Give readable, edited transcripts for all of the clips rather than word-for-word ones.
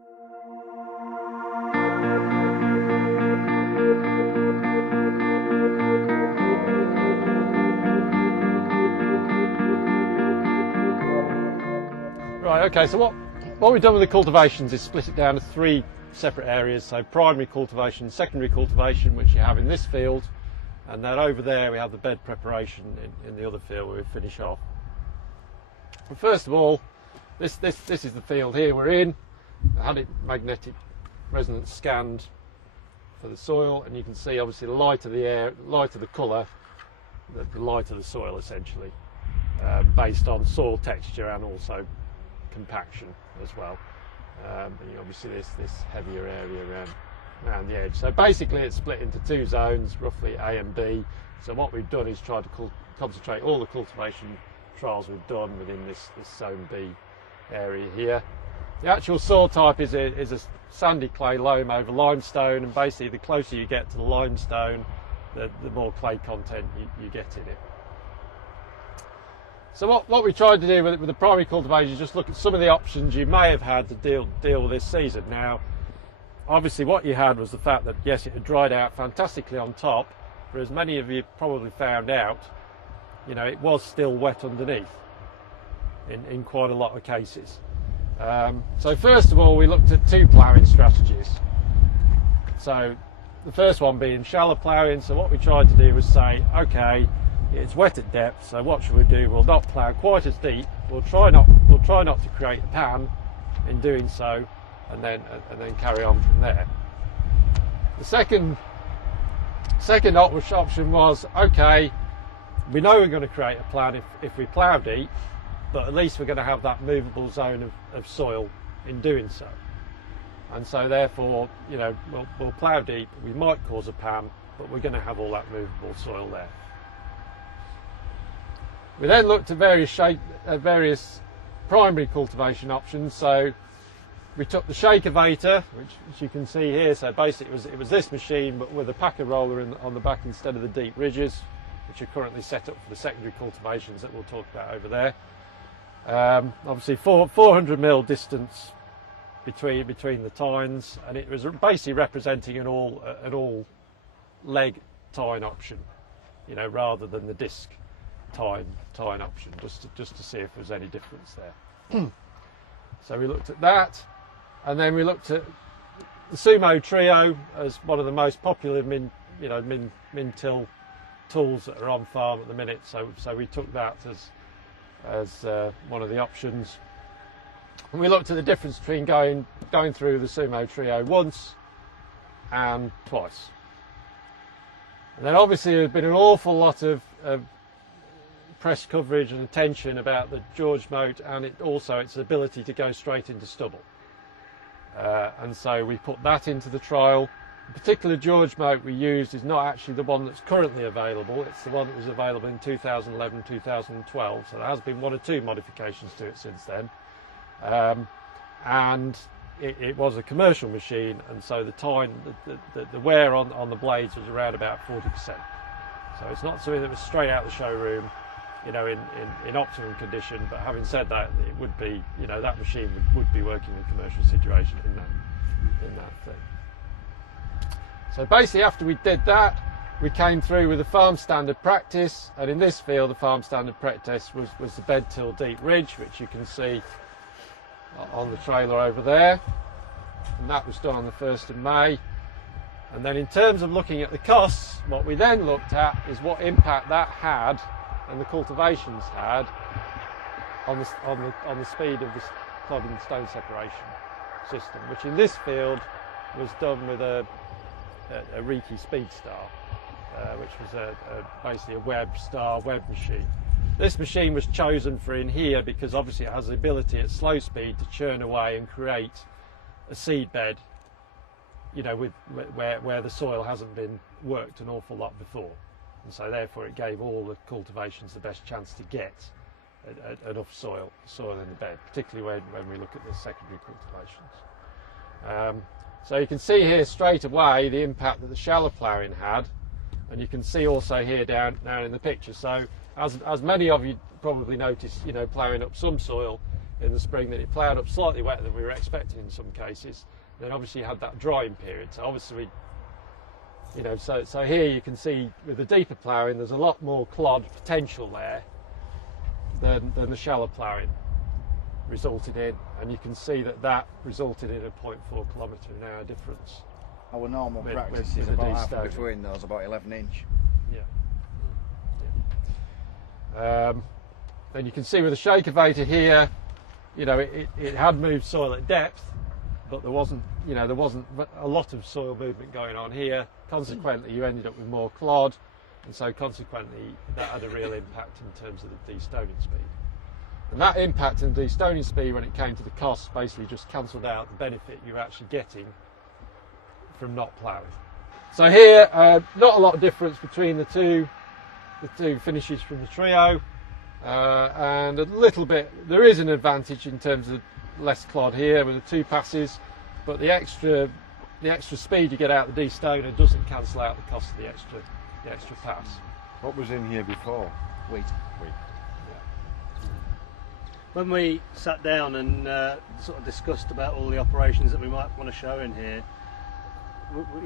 Right, okay, so what we've done with the cultivations is split it down to 3 separate areas. So primary cultivation, secondary cultivation, which you have in this field, and then over there we have the bed preparation in the other field where we finish off. But first of all, this is the field here we're in. I had it magnetic resonance scanned for the soil, and you can see obviously the light of the air, light of the colour, the light of the soil essentially, based on soil texture and also compaction as well. And obviously this heavier area around the edge. So basically it's split into 2 zones, roughly A and B. So what we've done is tried to concentrate all the cultivation trials we've done within this zone B area here. The actual soil type is a sandy clay loam over limestone, and basically the closer you get to the limestone, the more clay content you get in it. So what we tried to do with the primary cultivation is just look at some of the options you may have had to deal with this season. Now, obviously what you had was the fact that yes, it had dried out fantastically on top, but as many of you probably found out, it was still wet underneath in quite a lot of cases. So first of all, we looked at 2 ploughing strategies. So the first one being shallow ploughing. So what we tried to do was say, okay, it's wet at depth, so what should we do? We'll not plough quite as deep. We'll try not to create a pan in doing so, and then carry on from there. The second option was, okay, we know we're going to create a pan if we plough deep, but at least we're going to have that movable zone of soil in doing so. And so therefore, we'll plough deep. We might cause a pan, but we're going to have all that movable soil there. We then looked at various primary cultivation options. So we took the Shakerator, which you can see here. So basically it was this machine, but with a packer roller on the back instead of the deep ridges, which are currently set up for the secondary cultivations that we'll talk about over there. Obviously 400 mil distance between the tines, and it was basically representing an all leg tine option, rather than the disc tine option, just to see if there's any difference there. So we looked at that, and then we looked at the Sumo Trio as one of the most popular min till tools that are on farm at the minute. So we took that as one of the options. And we looked at the difference between going through the Sumo Trio once and twice. And then obviously there's been an awful lot of press coverage and attention about the George Moate and its ability to go straight into stubble. And so we put that into the trial. The particular George Moate we used is not actually the one that's currently available. It's the one that was available in 2011, 2012. So there has been 1 or 2 modifications to it since then. And it was a commercial machine, and so the wear on the blades was around about 40%. So it's not something that was straight out the showroom, in optimum condition. But having said that, it would be, that machine would be working in a commercial situation in that thing. So basically, after we did that, we came through with a farm standard practice, and in this field, the farm standard practice was the bed till deep ridge, which you can see on the trailer over there, and that was done on the 1st of May. And then in terms of looking at the costs, what we then looked at is what impact that had and the cultivations had on the speed of the clod and stone separation system, which in this field was done with a Riki Speedstar, which was basically a web machine. This machine was chosen for in here because obviously it has the ability at slow speed to churn away and create a seed bed, where the soil hasn't been worked an awful lot before. And so therefore it gave all the cultivations the best chance to get enough soil in the bed, particularly when we look at the secondary cultivations. So you can see here straight away the impact that the shallow ploughing had, and you can see also here down in the picture. So as many of you probably noticed, ploughing up some soil, in the spring, that it ploughed up slightly wetter than we were expecting in some cases. Then obviously you had that drying period. So obviously, you know, so here you can see with the deeper ploughing, there's a lot more clod potential there than the shallow ploughing resulted in, and you can see that resulted in a 0.4 kilometre an hour difference. Our normal practice is about half between those, about 11 inch. Yeah. Then you can see with the Shakerator here, you know, it had moved soil at depth, but there wasn't a lot of soil movement going on here. Consequently, you ended up with more clod, and so consequently that had a real impact in terms of the destoning speed. And that impact in the destoning speed, when it came to the costs, basically just cancelled out the benefit you were actually getting from not ploughing. So here, not a lot of difference between the two finishes from the trio, and a little bit, there is an advantage in terms of less clod here with the 2 passes, but the extra speed you get out the destoner doesn't cancel out the cost of the extra pass. What was in here before? Wheat. When we sat down and sort of discussed about all the operations that we might want to show in here,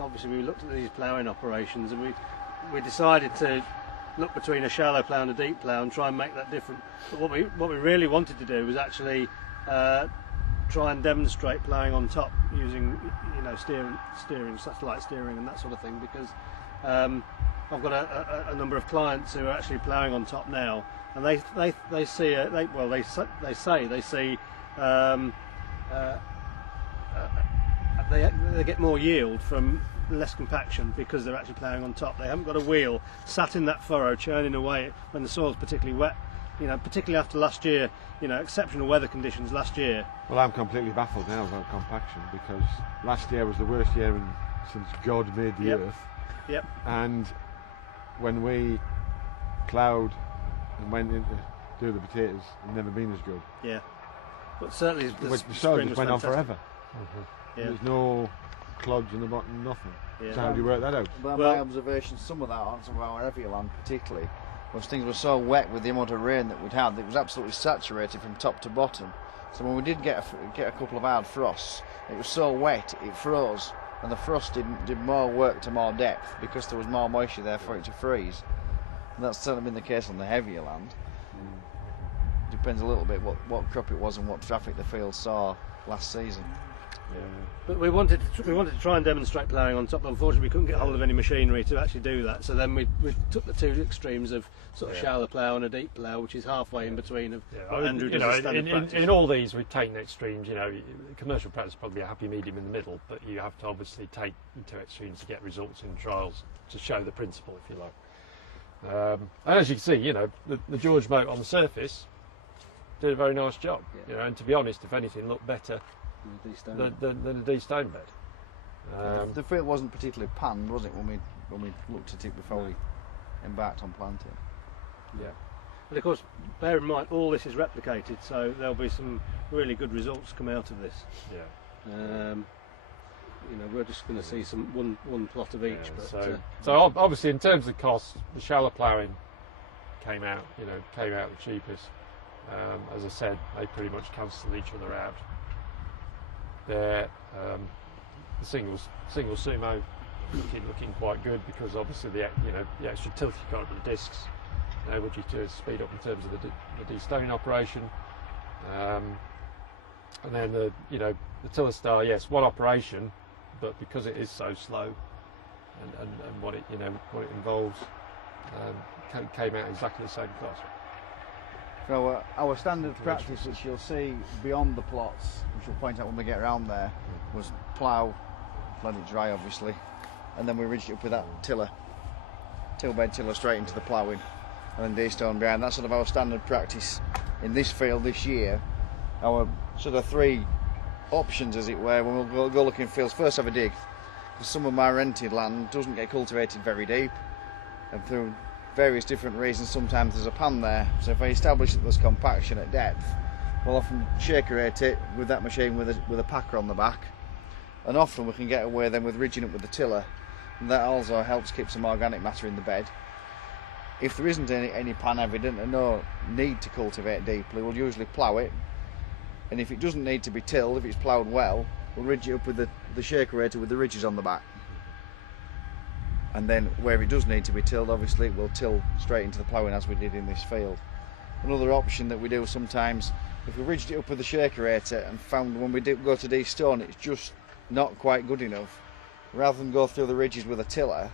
obviously we looked at these ploughing operations, and we decided to look between a shallow plough and a deep plough and try and make that different. But what we really wanted to do was actually try and demonstrate ploughing on top using, you know, steering, satellite steering and that sort of thing, because I've got a number of clients who are actually ploughing on top now, and they say they get more yield from less compaction because they're actually ploughing on top. They haven't got a wheel sat in that furrow churning away when the soil's particularly wet, you know, particularly after last year, you know, exceptional weather conditions last year. Well, I'm completely baffled now about compaction, because last year was the worst year since God made the earth. Yep. And when we ploughed and went in to do the potatoes, it's never been as good. Yeah. But certainly the soil just went on forever. Mm-hmm. There's no clods in the bottom, nothing. Yeah. So how do you work that out? Well, my observation, some of that on some of our heavier land particularly, was things were so wet with the amount of rain that we'd had, it was absolutely saturated from top to bottom. So when we did get a couple of hard frosts, it was so wet it froze, and the frost did more work to more depth because there was more moisture there for it to freeze. And that's certainly been the case on the heavier land. Depends a little bit what crop it was and what traffic the field saw last season. Yeah. But we wanted to try and demonstrate ploughing on top, but unfortunately we couldn't get hold of any machinery to actually do that. So then we took the 2 extremes of sort of shallow plough and a deep plough, which is halfway in between of what Andrew does as standard practice. In all these we've taken extremes, you know, commercial practice is probably a happy medium in the middle, but you have to obviously take the 2 extremes to get results in trials, to show the principle, if you like. And as you can see, you know, the George Moate on the surface did a very nice job, you know, and to be honest, if anything, looked better than a de-stone bed. The field wasn't particularly panned, was it, when we looked at it before we embarked on planting? Yeah. But of course, bear in mind, all this is replicated, so there'll be some really good results come out of this. Yeah. You know, we're just going to see one plot of each. Yeah, but, so obviously, in terms of costs, the shallow ploughing came out the cheapest. As I said, they pretty much cancelled each other out. The single Sumo looking quite good, because obviously the extra tilt you got with the discs enabled you to speed up in terms of the destoning operation. And then the Tillerstar, yes, one operation, but because it is so slow and what it involves, came out exactly the same cost. So our standard practice, which you'll see beyond the plots, which we'll point out when we get around there, was plough, let it dry obviously, and then we ridged it up with that tiller straight into the ploughing, and then destone behind. That's sort of our standard practice in this field this year. Our sort of 3 options, as it were, when we'll go looking fields. First, have a dig, because some of my rented land doesn't get cultivated very deep, and through various different reasons sometimes there's a pan there, so if I establish that there's compaction at depth, we'll often shakerate it with that machine with a packer on the back, and often we can get away then with ridging up with the tiller, and that also helps keep some organic matter in the bed. If there isn't any pan evident and no need to cultivate deeply, we'll usually plough it, and if it doesn't need to be tilled, if it's ploughed well, we'll ridge it up with the Shakerator with the ridges on the back. And then where it does need to be tilled, obviously we'll till straight into the ploughing as we did in this field. Another option that we do sometimes, if we ridged it up with the Shakerator and found when we go to de-stone it's just not quite good enough, rather than go through the ridges with a tiller,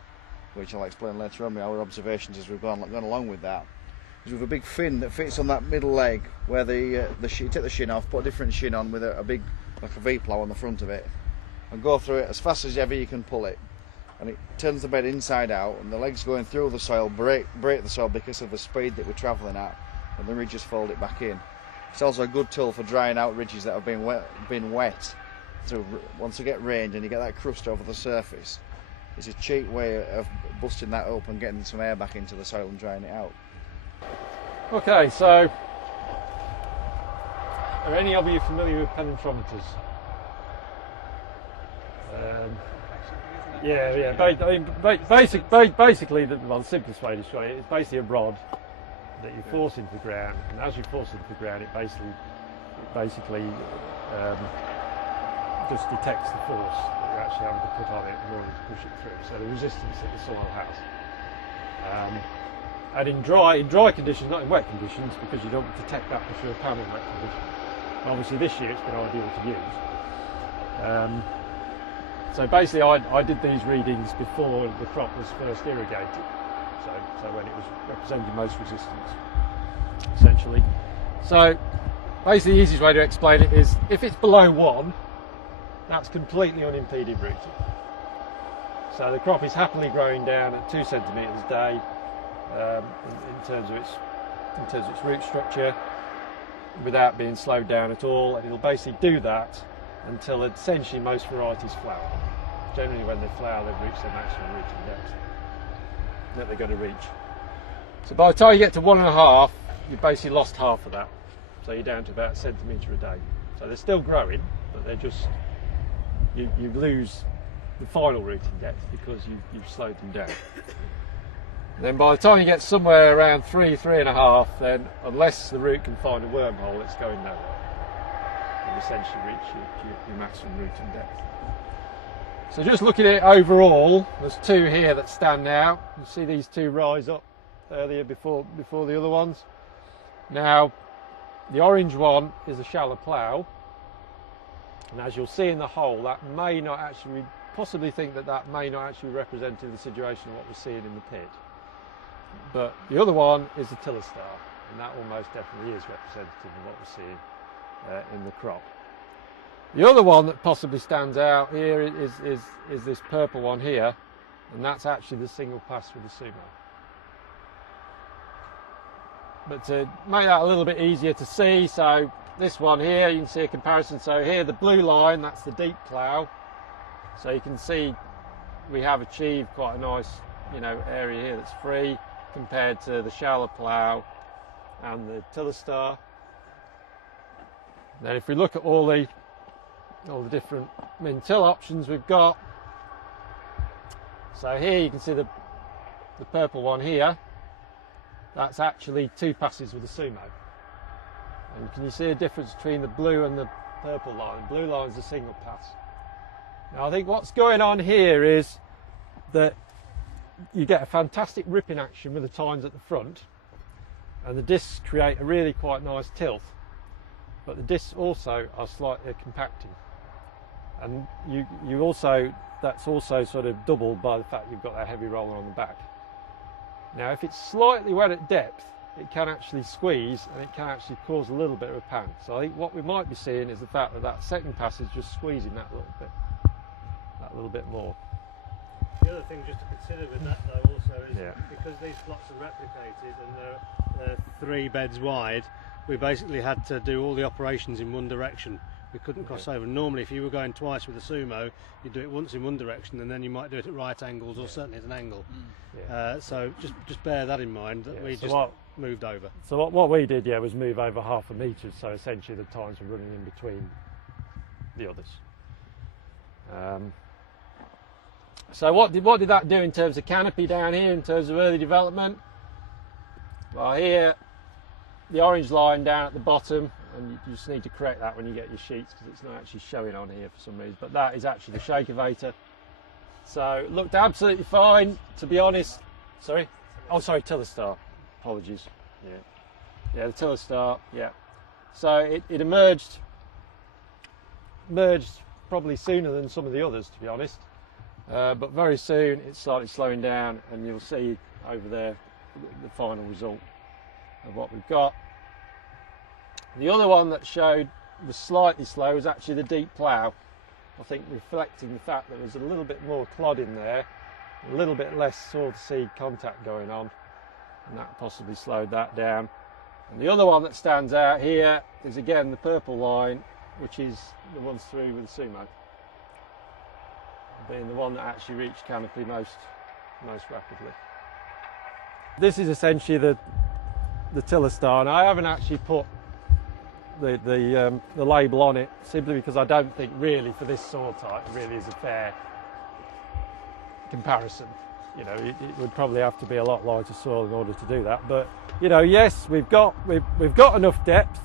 which I'll explain later on with our observations as we've gone along with that, is with a big fin that fits on that middle leg where you take the shin off, put a different shin on with a big, like a V-plough on the front of it, and go through it as fast as ever you can pull it. And it turns the bed inside out, and the legs going through the soil break the soil because of the speed that we're travelling at, and the ridges fold it back in. It's also a good tool for drying out ridges that have been wet. So once you get rained and you get that crust over the surface, it's a cheap way of busting that up and getting some air back into the soil and drying it out. Okay, so are any of you familiar with penetrometers? Basically, the simplest way to show it is basically a rod that you force into the ground, and as you force it into the ground, it basically just detects the force that you're actually having to put on it in order to push it through. So the resistance that the soil has. And in dry conditions, not in wet conditions, because you don't detect that through a panel in wet conditions. Obviously, this year it's been ideal to use. So basically I did these readings before the crop was first irrigated, so when it was representing most resistance, essentially. So basically the easiest way to explain it is if it's below 1, that's completely unimpeded rooting. So the crop is happily growing down at 2 centimetres a day in terms of its root structure without being slowed down at all, and it'll basically do that until essentially most varieties flower. Generally when they flower they've reached their maximum rooting depth that they're going to reach. So by the time you get to 1.5, you've basically lost half of that. So you're down to about 1 centimetre a day. So they're still growing, but they're just, you lose the final rooting depth because you've slowed them down. And then by the time you get somewhere around 3.5, then unless the root can find a wormhole, it's going nowhere. Essentially reach your maximum rooting depth. So just looking at it overall, there's 2 here that stand out. You see these 2 rise up earlier before the other ones. Now the orange one is a shallow plough, and as you'll see in the hole, that may not actually, possibly think that may not actually represent the situation of what we're seeing in the pit. But the other one is a Tillerstar, and that almost definitely is representative of what we're seeing in the crop. The other one that possibly stands out here is this purple one here, and that's actually the single pass with the Sumo. But to make that a little bit easier to see, so this one here, you can see a comparison. So here the blue line, that's the deep plough. So you can see we have achieved quite a nice area here that's free compared to the shallow plough and the Tillerstar. Then if we look at all the different min-till options we've got, so here you can see the purple one here, that's actually 2 passes with a Sumo. And can you see a difference between the blue and the purple line? The blue line is a single pass. Now I think what's going on here is that you get a fantastic ripping action with the tines at the front, and the discs create a really quite nice tilt. But the discs also are slightly compacting, and that's also sort of doubled by the fact you've got that heavy roller on the back. Now if it's slightly wet at depth, it can actually squeeze and it can actually cause a little bit of a pan. So I think what we might be seeing is the fact that second pass is just squeezing that little bit more. The other thing just to consider with that though also is because these plots are replicated and they're 3 beds wide, we basically had to do all the operations in one direction. We couldn't cross over. Normally if you were going twice with a Sumo, you'd do it once in one direction and then you might do it at right angles or certainly at an angle. So just bear that in mind, that we just moved over. So what we did was move over 0.5 metre, so essentially the tines were running in between the others. So what did that do in terms of canopy down here, in terms of early development? Well, here the orange line down at the bottom and you just need to correct that when you get your sheets because it's not actually showing on here for some reason. But that is actually the Shakerator. So it looked absolutely fine, to be honest. Sorry? Oh, sorry, Tillerstar. Apologies. Yeah, the Tillerstar, yeah. So it emerged probably sooner than some of the others, to be honest. But very soon it started slowing down, and you'll see over there the final result of what we've got. The other one that showed was slightly slow was actually the deep plough. I think reflecting the fact that there was a little bit more clod in there, a little bit less soil to seed contact going on, and that possibly slowed that down. And the other one that stands out here is again the purple line, which is the ones through with the Sumo, being the one that actually reached Canopy most rapidly. This is essentially the Tillerstar, and I haven't actually put the label on it simply because I don't think really for this soil type it really is a fair comparison. You know, it would probably have to be a lot lighter soil in order to do that. But you know, yes, we've got enough depth,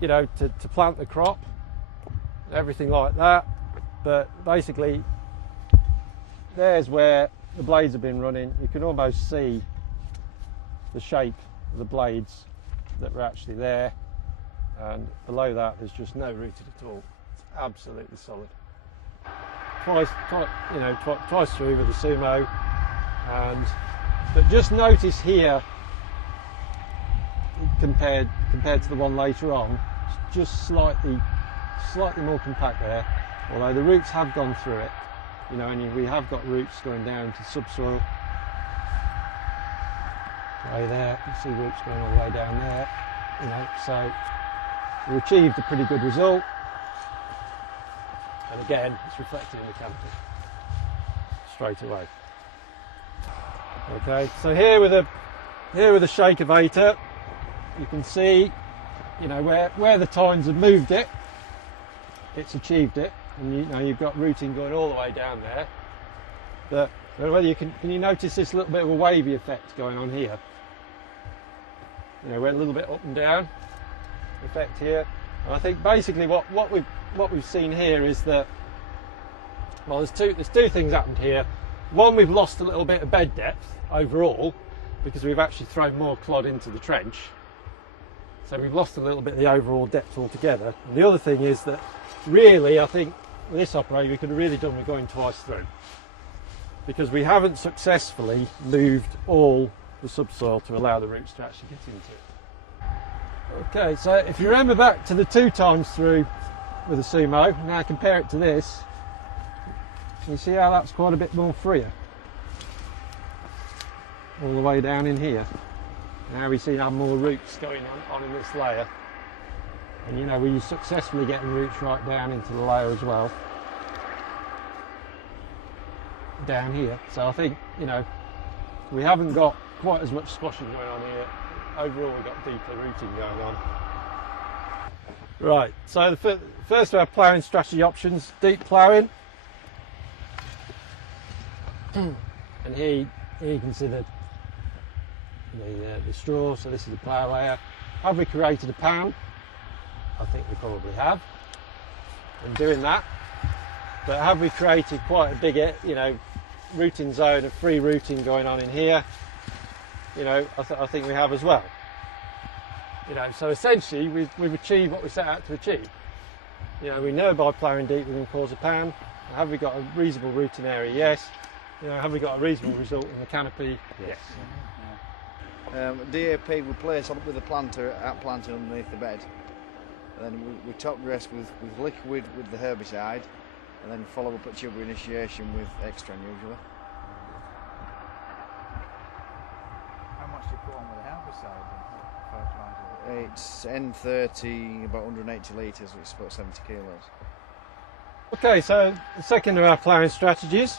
you know, to plant the crop, everything like that. But basically, there's where the blades have been running. You can almost see the shape of the blades that were actually there, and below that there's just no rooted at all. It's absolutely solid. Twice through with the Sumo, but just notice here, compared to the one later on, it's just slightly more compact there. Although the roots have gone through it, you know, and we have got roots going down to subsoil. Way there, you can see roots going all the way down there, you know, so we achieved a pretty good result. And again, it's reflected in the canopy straight away. Okay, so here with the Shakerator, you can see, you know, where the tines have moved it, it's achieved it, and you know you've got rooting going all the way down there. But whether can you notice this little bit of a wavy effect going on here? You know, we're a little bit up and down effect here. And I think basically what we've seen here is that, well, there's two things happened here. One, we've lost a little bit of bed depth overall because we've actually thrown more clod into the trench. So we've lost a little bit of the overall depth altogether. And the other thing is that really, I think with this operation we could have really done with going twice through, because we haven't successfully moved all the subsoil to allow the roots to actually get into it. Okay, so if you remember back to the 2 times through with the Sumo, now compare it to this, you see how that's quite a bit more freer all the way down in here. Now we see how more roots going on in this layer, and you know, we're successfully getting roots right down into the layer as well down here. So I think, you know, we haven't got quite as much squashing going on here. Overall we've got deeper rooting going on. Right, so the first of our ploughing strategy options, deep ploughing. And here you can see the straw, so this is the plough layer. Have we created a pan? I think we probably have in doing that. But have we created quite a big, you know, rooting zone of free rooting going on in here? You know, I think we have as well. You know, so essentially we've achieved what we set out to achieve. You know, we know by ploughing deep we can cause a pan. Have we got a reasonable rooting area? Yes. You know, have we got a reasonable result in the canopy? Yes. DAP we place on with the planter at planting underneath the bed, and then we top dress with liquid with the herbicide, and then follow up at sugar initiation with Extran usually. How much do you put on with the herbicide? It's N30, about 180 litres, which is about 70 kilos. Okay, so the second of our ploughing strategies,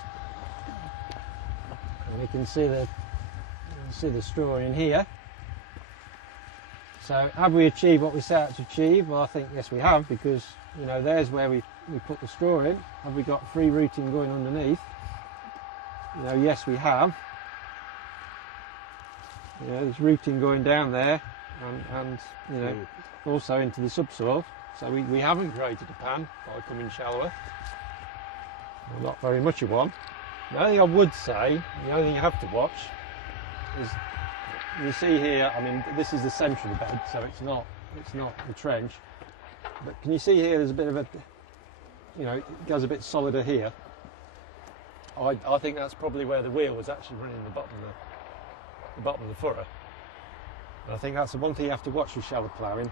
and we can see the straw in here. So have we achieved what we set out to achieve? Well, I think yes we have, because you know, there's where we put the straw in. Have we got free rooting going underneath? You know, yes we have. You know, there's rooting going down there, and you know, also into the subsoil. So we haven't created a pan by coming shallower. Well, not very much of one. The only thing I would say, the only thing you have to watch is, you see here, I mean, this is the centre of the bed, so it's not the trench. But can you see here, there's a bit of a, you know, it goes a bit solider here. I think that's probably where the wheel was actually running the bottom of the furrow. And I think that's the one thing you have to watch with shallow ploughing,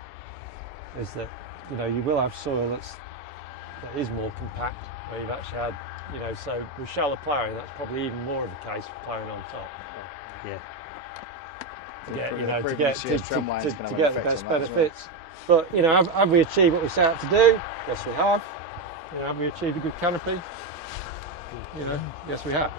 is that, you know, you will have soil that is more compact, where you've actually had, you know, so with shallow ploughing, that's probably even more of a case for ploughing on top. Yeah. To get the best benefits. But, you know, have we achieved what we set out to do? Yes, we have. You know, have we achieved a good canopy? You know, yes, we have.